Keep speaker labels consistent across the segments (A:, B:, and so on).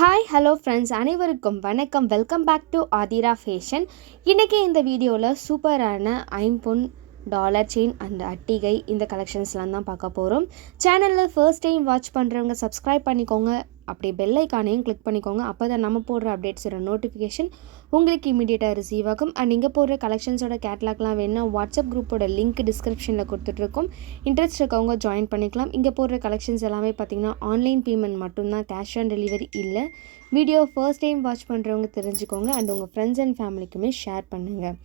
A: Hi hello friends அனைவருக்கும் வணக்கம். Welcome back to Aadhira fashion இன்றைக்கி இந்த வீடியோவில் சூப்பரான ஐம்பொன் டாலர் செயின் அண்ட் அட்டிகை இந்த கலெக்ஷன்ஸ்லாம் தான் பார்க்க போகிறோம் சேனலில் ஃபர்ஸ்ட் டைம் வாட்ச் பண்ணுறவங்க சப்ஸ்கிரைப் பண்ணிக்கோங்க. அப்படியே பெல் ஐக்கானையும் கிளிக் பண்ணிக்கோங்க. அப்போ தான் நம்ம போடுற அப்டேட்ஸோட நோட்டிஃபிகேஷன் உங்களுக்கு இமீடியட்டாக ரிசீவ் ஆகும். அண்ட் இங்கே போடுற கலெக்ஷன்ஸோட கேட்லாக்லாம் வேணால் வாட்ஸ்அப் குரூப்போட லிங்க் டிஸ்கிரிப்ஷனில் கொடுத்துட்ருக்கோம் இன்ட்ரெஸ்ட் இருக்கவங்க ஜாயின் பண்ணிக்கலாம். இங்கே போடுற கலெக்ஷன்ஸ் எல்லாமே பார்த்தீங்கன்னா ஆன்லைன் பேமெண்ட் மட்டும்தான் கேஷ் ஆன் டெலிவரி இல்லை. வீடியோ ஃபர்ஸ்ட் டைம் வாட்ச் பண்ணுறவங்க தெரிஞ்சுக்கோங்க. அண்ட் உங்கள் ஃப்ரெண்ட்ஸ் அண்ட் ஃபேமிலிக்குமே ஷேர் பண்ணுங்கள்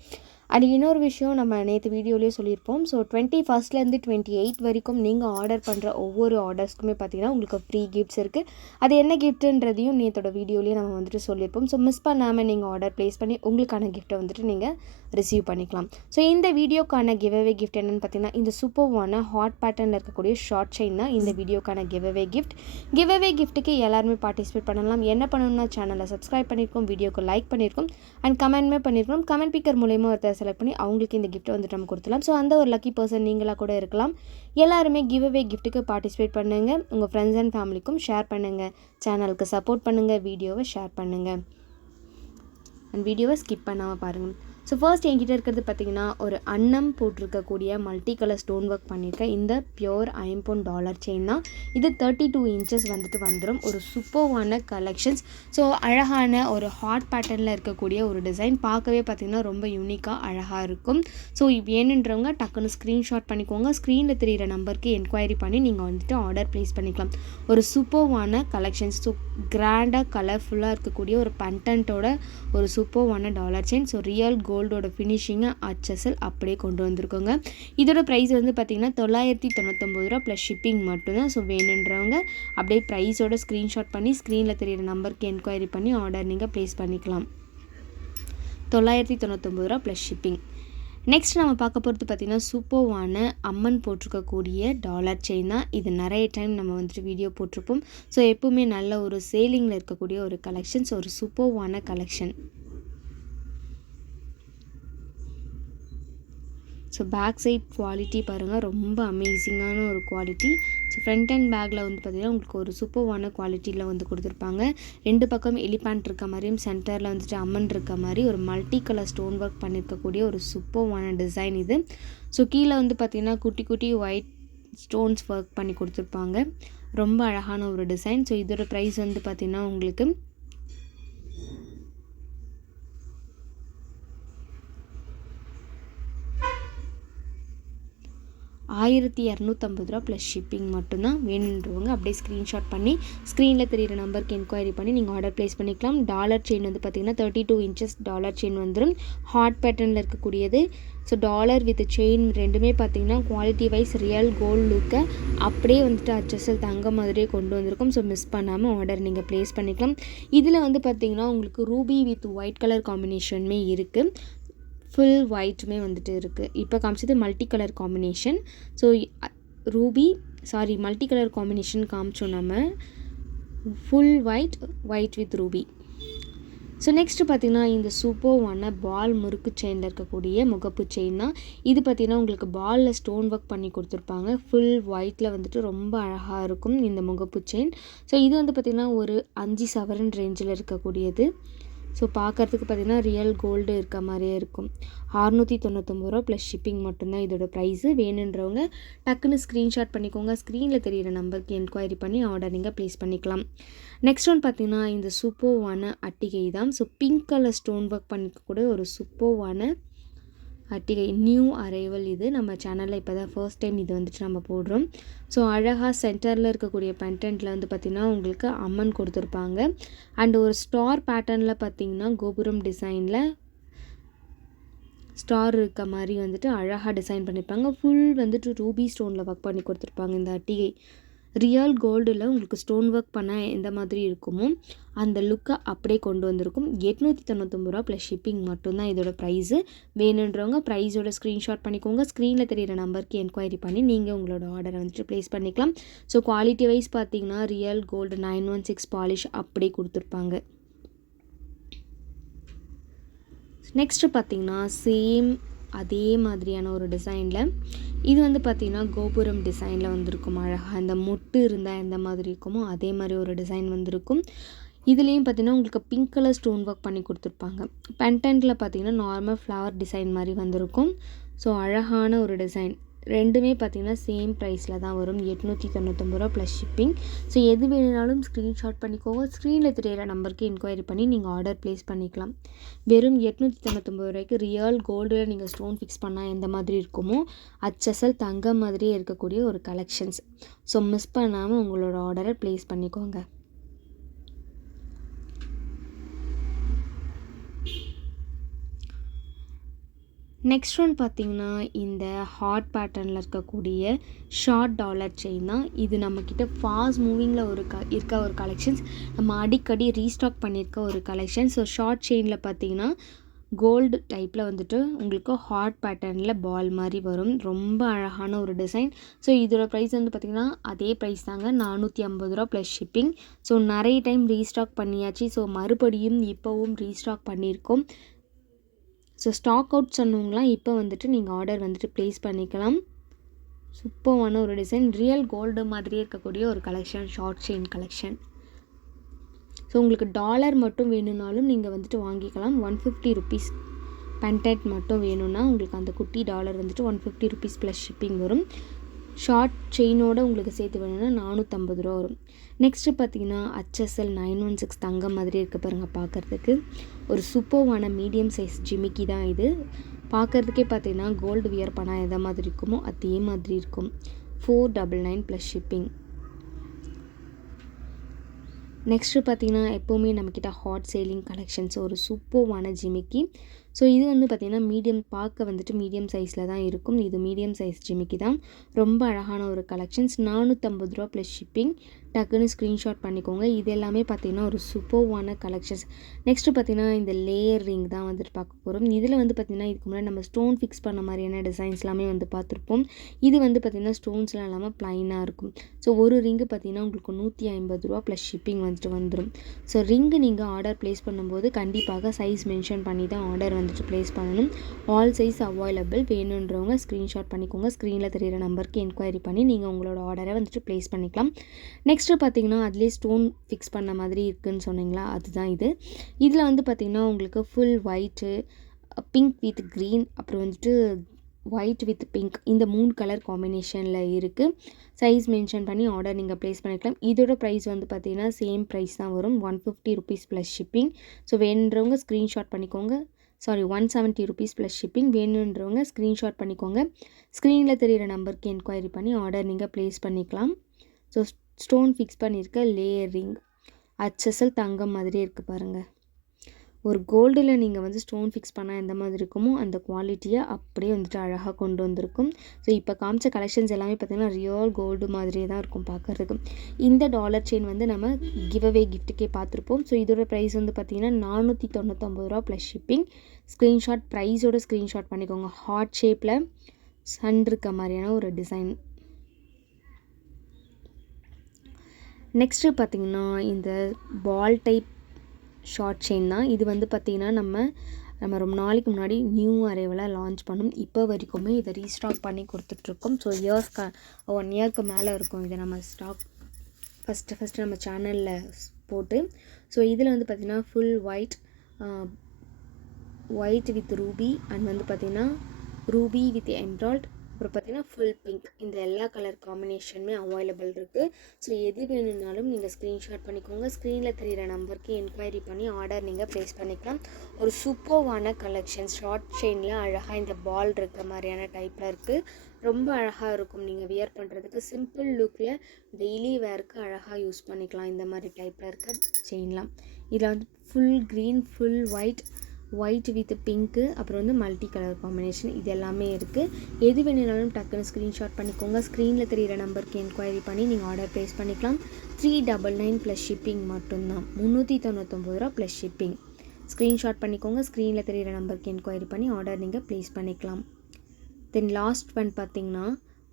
A: அண்ட் இன்னொரு விஷயம் நம்ம நேற்று வீடியோலேயே சொல்லியிருப்போம். ஸோ டுவெண்ட்டி ஃபஸ்ட்லேருந்து டுவெண்ட்டி எயிட் வரைக்கும் நீங்கள் ஆர்டர் பண்ணுற ஒவ்வொரு ஆர்டர்ஸ்க்குமே பார்த்தீங்கன்னா உங்களுக்கு ஃப்ரீ கிஃப்ட்ஸ் இருக்குது அது என்ன கிஃப்ட்டுன்றதையும் நேற்றோட வீடியோலேயே நம்ம வந்துட்டு சொல்லியிருப்போம். ஸோ மிஸ் பண்ணாமல் நீங்கள் ஆர்டர் ப்ளேஸ் பண்ணி உங்களுக்கான கிஃப்ட்டை வந்துட்டு நீங்கள் ரிசீவ் பண்ணிக்கலாம். ஸோ இந்த வீடியோக்கான கிவ்அவே கிஃப்ட் என்னென்னு பார்த்தீங்கன்னா இந்த சூப்பர்வான ஹாட் பேட்டர்னில் இருக்கக்கூடிய ஷார்ட் செயின் தான் இந்த வீடியோக்கான கிவ்அவே கிஃப்ட் கிவ்அவே கிஃப்ட்டுக்கு எல்லாருமே பார்ட்டிசிபேட் பண்ணலாம். என்ன பண்ணணும்னா சேனலை சப்ஸ்கிரைப் பண்ணியிருக்கோம் வீடியோக்கு லைக் பண்ணியிருக்கோம் அண்ட் கமெண்ட்மே பண்ணியிருக்கோம் கமெண்ட் பிக்கர் மூலயமா ஒருத்தர் செலக்ட் பண்ணி அவங்களுக்கு இந்த கிஃப்ட்டை வந்துட்டு நம்ம கொடுத்துலாம் ஸோ அந்த ஒரு லக்கி பர்சன் நீங்களாக கூட இருக்கலாம். எல்லாருமே கிவ் அவே கிஃப்ட்டுக்கு பார்ட்டிசிபேட் பண்ணுங்கள் உங்கள் ஃப்ரெண்ட்ஸ் அண்ட் ஃபேமிலிக்கும் ஷேர் பண்ணுங்கள் சேனலுக்கு சப்போர்ட் பண்ணுங்கள் வீடியோவை ஷேர் பண்ணுங்கள் அண்ட் வீடியோவை ஸ்கிப் பண்ணாமல் பாருங்கள் ஸோ ஃபர்ஸ்ட் என்கிட்ட இருக்கிறது பார்த்தீங்கன்னா ஒரு அன்னம் போட்டிருக்கக்கூடிய மல்டி கலர் ஸ்டோன் ஒர்க் பண்ணியிருக்கேன் இந்த பியோர் ஐம்பொன் டாலர் செயின் தான். இது தேர்ட்டி டூ இன்ச்சஸ் வந்துட்டு வந்துடும் ஒரு சூப்பர்வான கலெக்ஷன்ஸ் ஸோ அழகான ஒரு ஹாட் பேட்டர்னில் இருக்கக்கூடிய ஒரு டிசைன் பார்க்கவே பார்த்திங்கன்னா ரொம்ப யூனிக்காக அழகாக இருக்கும். ஸோ வேணுன்றவங்க டக்குன்னு ஸ்க்ரீன்ஷாட் பண்ணிக்கோங்க. ஸ்க்ரீனில் தெரிகிற நம்பருக்கு என்கொயரி பண்ணி நீங்கள் வந்துட்டு ஆர்டர் ப்ளேஸ் பண்ணிக்கலாம். ஒரு சூப்பர்வான கலெக்ஷன்ஸ் ஸோ கிராண்டாக கலர்ஃபுல்லாக இருக்கக்கூடிய ஒரு பண்டன்ட்டோட ஒரு சூப்பர்வான dollar chain so real go கோல்டோட ஃபினிஷிங்கை அச்சசல் அப்படியே கொண்டு வந்திருக்கோங்க. இதோட ப்ரைஸ் வந்து பார்த்திங்கன்னா தொள்ளாயிரத்தி தொண்ணூத்தொம்பது ரூபா ப்ளஸ் ஷிப்பிங் மட்டும்தான். ஸோ வேணுன்றவங்க அப்படியே ப்ரைஸோட ஸ்க்ரீன்ஷாட் பண்ணி ஸ்க்ரீனில் தெரியிற நம்பருக்கு என்கொயரி பண்ணி ஆர்டர் நீங்கள் ப்ளேஸ் பண்ணிக்கலாம். தொள்ளாயிரத்தி தொண்ணூத்தொம்பது ரூபா ப்ளஸ் ஷிப்பிங் நெக்ஸ்ட் நம்ம பார்க்க போகிறது பார்த்திங்கன்னா சூப்பர்வான அம்மன் போட்டிருக்கக்கூடிய டாலர் செயின் தான். இது நிறைய டைம் நம்ம வந்துட்டு வீடியோ போட்டிருப்போம். ஸோ எப்போவுமே நல்ல ஒரு சேலிங்கில் இருக்கக்கூடிய ஒரு கலெக்ஷன்ஸ் ஒரு சூப்பர்வான collection so back side quality பாருங்கள் ரொம்ப அமேசிங்கான ஒரு குவாலிட்டி ஸோ ஃப்ரண்ட் அண்ட் பேக்கில் வந்து பார்த்திங்கன்னா உங்களுக்கு ஒரு சூப்பர்வான குவாலிட்டியில் வந்து கொடுத்துருப்பாங்க. ரெண்டு பக்கம் எலிபேண்ட் இருக்க மாதிரியும் சென்டரில் வந்துட்டு அம்மன் இருக்க மாதிரி ஒரு மல்டி கலர் ஸ்டோன் ஒர்க் பண்ணியிருக்கக்கூடிய ஒரு சூப்பர்வான டிசைன் இது. ஸோ கீழே வந்து பார்த்திங்கன்னா குட்டி குட்டி ஒயிட் ஸ்டோன்ஸ் ஒர்க் பண்ணி கொடுத்துருப்பாங்க. ரொம்ப அழகான ஒரு டிசைன் ஸோ இதோட ப்ரைஸ் வந்து பார்த்திங்கன்னா உங்களுக்கு ஆயிரத்தி இரநூத்தம்பது ரூபா ப்ளஸ் ஷிப்பிங் மட்டும்தான் வேணுன்றவங்க அப்படியே ஸ்க்ரீன்ஷாட் பண்ணி ஸ்க்ரீனில் தெரியிற நம்பருக்கு என்கொயரி பண்ணி நீங்கள் ஆர்டர் ப்ளேஸ் பண்ணிக்கலாம். டாலர் செயின் வந்து பார்த்திங்கன்னா thirty two inches dollar chain வந்துடும் ஹாட் பேட்டர்னில் இருக்கக்கூடியது. ஸோ டாலர் வித் செயின் ரெண்டுமே பார்த்திங்கன்னா குவாலிட்டி வைஸ் ரியல் கோல்டு லுக்கை அப்படியே வந்துட்டு அச்சஸல் தங்க மாதிரியே கொண்டு வந்திருக்கும். ஸோ மிஸ் பண்ணாமல் ஆர்டர் நீங்கள் ப்ளேஸ் பண்ணிக்கலாம். இதில் வந்து பார்த்திங்கன்னா உங்களுக்கு ரூபி வித் ஒயிட் கலர் காம்பினேஷனுமே இருக்குது ஃபுல் ஒயிட்டுமே வந்துட்டு இருக்குது இப்போ காமிச்சது multi colour combination so ruby sorry multi colour combination காமிச்சோம் நம்ம full white white with ruby so next பார்த்திங்கன்னா இந்த சூப்பர்வான பால் முறுக்கு செயினில் இருக்கக்கூடிய முகப்பு செயின் தான். இது பார்த்திங்கன்னா உங்களுக்கு பாலில் ஸ்டோன் ஒர்க் பண்ணி கொடுத்துருப்பாங்க. ஃபுல் ஒயிட்டில் வந்துட்டு ரொம்ப அழகாக இருக்கும் இந்த முகப்பு செயின் ஸோ இது வந்து பார்த்திங்கன்னா ஒரு அஞ்சு சவரன் ரேஞ்சில் இருக்கக்கூடியது. ஸோ பார்க்குறதுக்கு பார்த்திங்கன்னா ரியல் கோல்டு இருக்க மாதிரியே இருக்கும். அறுநூற்றி தொண்ணூத்தொம்பது ரூபா ப்ளஸ் ஷிப்பிங் மட்டும்தான் இதோட ப்ரைஸு வேணுன்றவங்க டக்குன்னு ஸ்க்ரீன்ஷாட் பண்ணிக்கோங்க. ஸ்க்ரீனில் தெரியிற நம்பருக்கு என்கொயரி பண்ணி ஆர்டர் நீங்கள் ப்ளேஸ் பண்ணிக்கலாம். நெக்ஸ்ட் ஒன் பார்த்திங்கன்னா இந்த சூப்பர்வான அட்டிகை தான். So pink colour stone work பண்ணிக்கக்கூடிய ஒரு சூப்பர்வான அட்டிகை நியூ அரைவல் இது. நம்ம சேனலில் இப்போ தான் ஃபர்ஸ்ட் டைம் இது வந்துட்டு நம்ம போடுறோம். ஸோ அழகாக சென்டரில் இருக்கக்கூடிய பென்டென்ட்டில் வந்து பார்த்திங்கன்னா உங்களுக்கு அம்மன் கொடுத்துருப்பாங்க. அண்ட் ஒரு ஸ்டார் பேட்டர்னில் பார்த்திங்கன்னா கோபுரம் டிசைனில் ஸ்டார் இருக்க மாதிரி வந்துட்டு அழகாக டிசைன் பண்ணியிருப்பாங்க ஃபுல் வந்துட்டு ரூபி ஸ்டோனில் ஒர்க் பண்ணி கொடுத்துருப்பாங்க இந்த அட்டிகை. ரியல் கோல்டில் உங்களுக்கு ஸ்டோன் ஒர்க் பண்ண எந்த மாதிரி இருக்குமோ அந்த லுக்கை அப்படியே கொண்டு வந்திருக்கும். எட்நூற்றி தொண்ணூத்தொம்பது ரூபா ப்ளஸ் ஷிப்பிங் மட்டும்தான் இதோட ப்ரைஸு வேணுன்றவங்க ப்ரைஸோட ஸ்க்ரீன்ஷாட் பண்ணிக்கோங்க. ஸ்க்ரீனில் தெரிகிற நம்பருக்கு என்கொயரி பண்ணி நீங்கள் உங்களோட ஆர்டரை வந்துட்டு ப்ளேஸ் பண்ணிக்கலாம். ஸோ குவாலிட்டி வைஸ் பார்த்தீங்கன்னா real gold nine one six polish அப்படியே கொடுத்துருப்பாங்க. நெக்ஸ்ட்டு பார்த்தீங்கன்னா சேம் அதே மாதிரியான ஒரு டிசைனில் இது வந்து பார்த்திங்கன்னா கோபுரம் டிசைனில் வந்திருக்கும். அழகாக இந்த மொட்டு இருந்தால் எந்த மாதிரி இருக்குமோ அதே மாதிரி ஒரு டிசைன் வந்திருக்கும். இதுலேயும் பார்த்திங்கன்னா உங்களுக்கு பிங்க் கலர் ஸ்டோன் ஒர்க் பண்ணி கொடுத்துருப்பாங்க. பென்டென்ட்டில் பார்த்தீங்கன்னா நார்மல் ஃப்ளவர் டிசைன் மாதிரி வந்திருக்கும். ஸோ அழகான ஒரு டிசைன் ரெண்டுமே பார்த்தீங்கன்னா சேம் ப்ரைஸில் தான் வரும். எட்நூற்றி தொண்ணூத்தொம்பது ரூபா ப்ளஸ் ஷிப்பிங் ஸோ எது வேணுனாலும் ஸ்க்ரீன்ஷாட் பண்ணிக்கோங்க. ஸ்க்ரீனில் தெரியிற நம்பருக்கு என்கொயரி பண்ணி நீங்கள் ஆர்டர் ப்ளேஸ் பண்ணிக்கலாம். வெறும் எட்நூற்றி தொண்ணூத்தொம்பது ரூபாய்க்கு ரியல் கோல்டில் நீங்கள் ஸ்டோன் ஃபிக்ஸ் பண்ணால் எந்த மாதிரி இருக்குமோ அச்சசல் தங்கம் மாதிரியே இருக்கக்கூடிய ஒரு கலெக்ஷன்ஸ் ஸோ மிஸ் பண்ணாமல் உங்களோட ஆர்டரை ப்ளேஸ் பண்ணிக்கோங்க. நெக்ஸ்ட் ஒன் பார்த்தீங்கன்னா இந்த ஹார்ட் பேட்டர்னில் இருக்கக்கூடிய ஷார்ட் டாலர் செயின் தான். இது நம்மக்கிட்ட ஃபாஸ்ட் மூவிங்கில் ஒரு க இருக்க ஒரு கலெக்ஷன்ஸ் நம்ம அடிக்கடி ரீஸ்டாக் பண்ணியிருக்க ஒரு கலெக்ஷன் ஸோ ஷார்ட் செயினில் பார்த்தீங்கன்னா கோல்டு டைப்பில் வந்துட்டு உங்களுக்கு ஹார்ட் பேட்டர்னில் பால் மாதிரி வரும். ரொம்ப அழகான ஒரு டிசைன் ஸோ இதோட ப்ரைஸ் வந்து பார்த்திங்கன்னா அதே ப்ரைஸ் தாங்க. நானூற்றி ஐம்பது ரூபா ப்ளஸ் ஷிப்பிங் ஸோ நிறைய டைம் ரீஸ்டாக் பண்ணியாச்சு. ஸோ மறுபடியும் இப்போவும் ரீஸ்டாக் பண்ணியிருக்கோம். ஸோ ஸ்டாக் அவுட் சொன்னவங்களாம் இப்போ வந்துட்டு நீங்கள் ஆர்டர் வந்துட்டு ப்ளேஸ் பண்ணிக்கலாம். சூப்பரான ஒரு டிசைன் ரியல் கோல்டு மாதிரியே இருக்கக்கூடிய ஒரு collection short chain collection so உங்களுக்கு டாலர் மட்டும் வேணும்னாலும் நீங்கள் வந்துட்டு வாங்கிக்கலாம். ஒன் ஃபிஃப்டி ருபீஸ் பென்டென்ட் மட்டும் வேணும்னா உங்களுக்கு அந்த குட்டி டாலர் வந்துட்டு one fifty rupees plus shipping வரும். ஷார்ட் செயினோட உங்களுக்கு சேர்த்து வேணும்னா நானூற்றம்பது ரூபா வரும். நெக்ஸ்ட்டு பார்த்தீங்கன்னா ஹச்எஸ்எல் நைன் ஒன் சிக்ஸ் தங்கம் மாதிரி இருக்குது பாருங்கள் பார்க்குறதுக்கு. ஒரு சூப்பர்வான மீடியம் சைஸ் ஜிமிக்கி தான் இது. பார்க்குறதுக்கே பார்த்தீங்கன்னா கோல்டு வியர் பண்ணால் எதை மாதிரி இருக்குமோ அதே மாதிரி இருக்கும். Four double nine plus shipping next பார்த்தீங்கன்னா எப்போவுமே நம்மக்கிட்ட ஹாட் சேலிங் கலெக்ஷன்ஸ் ஒரு சூப்பர்வான ஜிமிக்கி. ஸோ இது வந்து பார்த்திங்கன்னா மீடியம் பார்க்க வந்துட்டு மீடியம் சைஸில் தான் இருக்கும். இது மீடியம் சைஸ் ஜிமிக்கி தான். ரொம்ப அழகான ஒரு கலெக்ஷன்ஸ் நானூற்றம்பது ரூபா ப்ளஸ் ஷிப்பிங் டக்குன்னு ஸ்க்ரீன்ஷாட் பண்ணிக்கோங்க. இது எல்லாமே பார்த்திங்கன்னா ஒரு சூப்பர்வான கலெக்ஷன்ஸ் நெக்ஸ்ட்டு பார்த்திங்கன்னா இந்த லேயர் ரிங் தான் வந்துட்டு பார்க்க போகிறோம் இதில் வந்து பார்த்திங்கன்னா இதுக்கு முன்னாடி நம்ம ஸ்டோன் ஃபிக்ஸ் பண்ண மாதிரியான டிசைன்ஸ் எல்லாமே வந்து பார்த்துருப்போம். இது வந்து பார்த்திங்கன்னா ஸ்டோன்ஸ்லாம் இல்லாமல் ப்ளைனாக இருக்கும். ஸோ ஒரு ரிங்கு பார்த்திங்கன்னா உங்களுக்கு நூற்றி ஐம்பது ரூபா ப்ளஸ் ஷிப்பிங் வந்துட்டு வந்துடும் ஸோ ரிங்கு நீங்கள் ஆர்டர் ப்ளேஸ் பண்ணும்போது கண்டிப்பாக சைஸ் மென்ஷன் பண்ணி தான் ஆர்டர் வந்துட்டு ப்ளேஸ் பண்ணணும். ஆல் சைஸ் அவைலபிள் வேணுன்றவங்க ஸ்க்ரீன்ஷாட் பண்ணிக்கோங்க. ஸ்க்ரீனில் தெரியிற நம்பருக்கு என்கொயரி பண்ணி நீங்கள் உங்களோட ஆர்டரை வந்துட்டு ப்ளேஸ் பண்ணிக்கலாம். நெக்ஸ்ட் நெக்ஸ்ட்டு பார்த்தீங்கன்னா அதுலேயே ஸ்டோன் ஃபிக்ஸ் பண்ண மாதிரி இருக்குதுன்னு சொன்னீங்களா? அதுதான் இது. இதில் வந்து பார்த்திங்கன்னா உங்களுக்கு full white pink with green அப்புறம் வந்துட்டு ஒயிட் வித் பிங்க் இந்த மூணு கலர் காம்பினேஷனில் இருக்குது சைஸ் மென்ஷன் பண்ணி ஆர்டர் நீங்கள் ப்ளேஸ் பண்ணிக்கலாம். இதோட ப்ரைஸ் வந்து பார்த்தீங்கன்னா சேம் ப்ரைஸ் தான் வரும். One fifty rupees plus shipping so வேணுன்றவங்க ஸ்க்ரீன்ஷாட் பண்ணிக்கோங்க. Sorry one seventy rupees plus shipping வேணுன்றவங்க ஸ்க்ரீன்ஷாட் பண்ணிக்கோங்க. ஸ்க்ரீனில் தெரியிற நம்பருக்கு என்கொயரி பண்ணி ஆர்டர் நீங்கள் ப்ளேஸ் பண்ணிக்கலாம். ஸோ ஸ்டோன் ஃபிக்ஸ் பண்ணியிருக்க லேயரிங் அச்சசல் தங்கம் மாதிரி இருக்குது பாருங்கள் ஒரு கோல்டில் நீங்கள் வந்து ஸ்டோன் ஃபிக்ஸ் பண்ணால் எந்த மாதிரி இருக்குமோ அந்த குவாலிட்டியை அப்படியே வந்துட்டு அழகாக கொண்டு வந்திருக்கும். ஸோ இப்போ காமிச்ச கலெக்ஷன்ஸ் எல்லாமே பார்த்திங்கன்னா ரியல் கோல்டு மாதிரியே தான் இருக்கும் பார்க்குறதுக்கு இந்த டாலர் செயின் வந்து நம்ம கிவ் அவே கிஃப்ட்டுக்கே பார்த்துருப்போம் ஸோ இதோட ப்ரைஸ் வந்து பார்த்திங்கன்னா நானூற்றி தொண்ணூற்றொம்பது ரூபா ப்ளஸ் ஷிப்பிங் ஸ்க்ரீன்ஷாட் ப்ரைஸோட ஸ்க்ரீன்ஷாட் பண்ணிக்கோங்க. ஹார்ட் ஷேப்பில் சன் இருக்க மாதிரியான ஒரு டிசைன் நெக்ஸ்ட்டு பார்த்திங்கன்னா இந்த பால் டைப் ஷார்ட் செயின் தான். இது வந்து பார்த்திங்கன்னா நம்ம நம்ம ரொம்ப நாளைக்கு முன்னாடி நியூ அரைவலாக லான்ச் பண்ணோம். இப்போ வரைக்குமே இதை ரீஸ்டாக் பண்ணி கொடுத்துட்ருக்கோம். ஸோ இயர்ஸ் க ஒன் இயர்க்கு மேலே இருக்கும் இதை நம்ம ஸ்டாக் ஃபஸ்ட்டு ஃபஸ்ட்டு நம்ம சேனலில் போட்டு. ஸோ இதில் வந்து பார்த்திங்கன்னா full white white with ruby and வந்து பார்த்திங்கன்னா ரூபி வித் எம்ப்ராய்ட் அப்புறம் பார்த்திங்கன்னா ஃபுல் பிங்க் இந்த எல்லா கலர் காம்பினேஷனுமே அவைலபிள் இருக்குது ஸோ எது வேணும்னாலும் நீங்கள் ஸ்க்ரீன்ஷாட் பண்ணிக்கோங்க. ஸ்க்ரீனில் தெரிகிற நம்பருக்கு என்கொயரி பண்ணி ஆர்டர் நீங்கள் ப்ளேஸ் பண்ணிக்கலாம். ஒரு சூப்பர்வான கலெக்ஷன் ஷார்ட் செயினில் அழகாக இந்த பால் இருக்கிற மாதிரியான டைப்பில் இருக்குது ரொம்ப அழகாக இருக்கும். நீங்கள் வியர் பண்ணுறதுக்கு சிம்பிள் லுக்கில் டெய்லி வேருக்கு அழகாக யூஸ் பண்ணிக்கலாம். இந்த மாதிரி டைப்பில் இருக்க செயின்லாம் இதில் வந்து full green full white white with pink அப்புறம் வந்து மல்டி கலர் காம்பினேஷன் இது எல்லாமே இருக்குது எது வேணுனாலும் டக்குன்னு ஸ்க்ரீன்ஷாட் பண்ணிக்கோங்க. ஸ்க்ரீனில் தெரிகிற நம்பருக்கு என்கொயரி பண்ணி நீங்கள் ஆர்டர் ப்ளேஸ் பண்ணிக்கலாம். Three double nine plus shipping மட்டும்தான். முந்நூற்றி தொண்ணூத்தொம்பது ரூபா ப்ளஸ் ஷிப்பிங் ஸ்க்ரீன்ஷாட் பண்ணிக்கோங்க. ஸ்க்ரீனில் தெரிகிற நம்பருக்கு என்கொயரி பண்ணி ஆர்டர் நீங்கள் ப்ளேஸ் பண்ணிக்கலாம். தென் லாஸ்ட் ஒன் பார்த்திங்கன்னா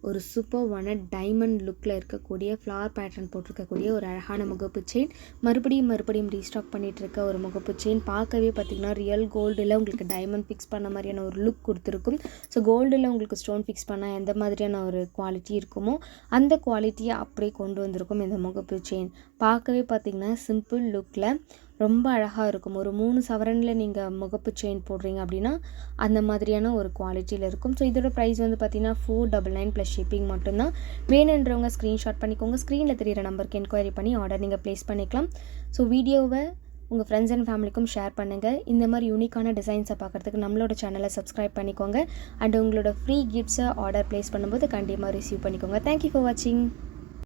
A: ஒரு சூப்பர்வான டைமண்ட் லுக்கில் இருக்கக்கூடிய ஃப்ளவர் பேட்டர்ன் போட்டிருக்கக்கூடிய ஒரு அழகான முகப்பு செயின் மறுபடியும் மறுபடியும் ரீஸ்டாக் பண்ணிகிட்டு இருக்க ஒரு முகப்பு செயின் பார்க்கவே பார்த்திங்கன்னா ரியல் கோல்டில் உங்களுக்கு டைமண்ட் ஃபிக்ஸ் பண்ண மாதிரியான ஒரு லுக் கொடுத்துருக்கும். ஸோ கோல்டில் உங்களுக்கு ஸ்டோன் ஃபிக்ஸ் பண்ணால் எந்த மாதிரியான ஒரு குவாலிட்டி இருக்குமோ அந்த குவாலிட்டியை அப்படியே கொண்டு வந்திருக்கும் இந்த முகப்பு செயின் பார்க்கவே பார்த்திங்கன்னா சிம்பிள் லுக்கில் ரொம்ப அழகாக இருக்கும். ஒரு மூணு சவரனில் நீங்கள் முகப்பு செயின் போடுறீங்க அப்படின்னா அந்த மாதிரியான ஒரு குவாலிட்டியில் இருக்கும். ஸோ இதோட ப்ரைஸ் வந்து பார்த்தீங்கன்னா four double nine plus shipping மட்டும்தான். வேணுன்றவங்க ஸ்க்ரீன்ஷாட் பண்ணிக்கோங்க. ஸ்க்ரீனில் தெரிகிற நம்பருக்கு என்கொயரி பண்ணி ஆர்டர் நீங்கள் ப்ளேஸ் பண்ணிக்கலாம். ஸோ வீடியோவை உங்கள் ஃப்ரெண்ட்ஸ் அண்ட் ஃபேமிலிக்கும் ஷேர் பண்ணுங்கள் இந்த மாதிரி யூனிக்கான டிசைன்ஸை பார்க்குறதுக்கு நம்மளோட சேனலை சப்ஸ்கிரைப் பண்ணிக்கோங்க. அண்ட் உங்களோட ஃப்ரீ கிஃப்ட்ஸை ஆர்டர் ப்ளேஸ் பண்ணும்போது கண்டிப்பாக ரிசீவ் பண்ணிக்கோங்க. தேங்க்யூ ஃபார் வாட்சிங்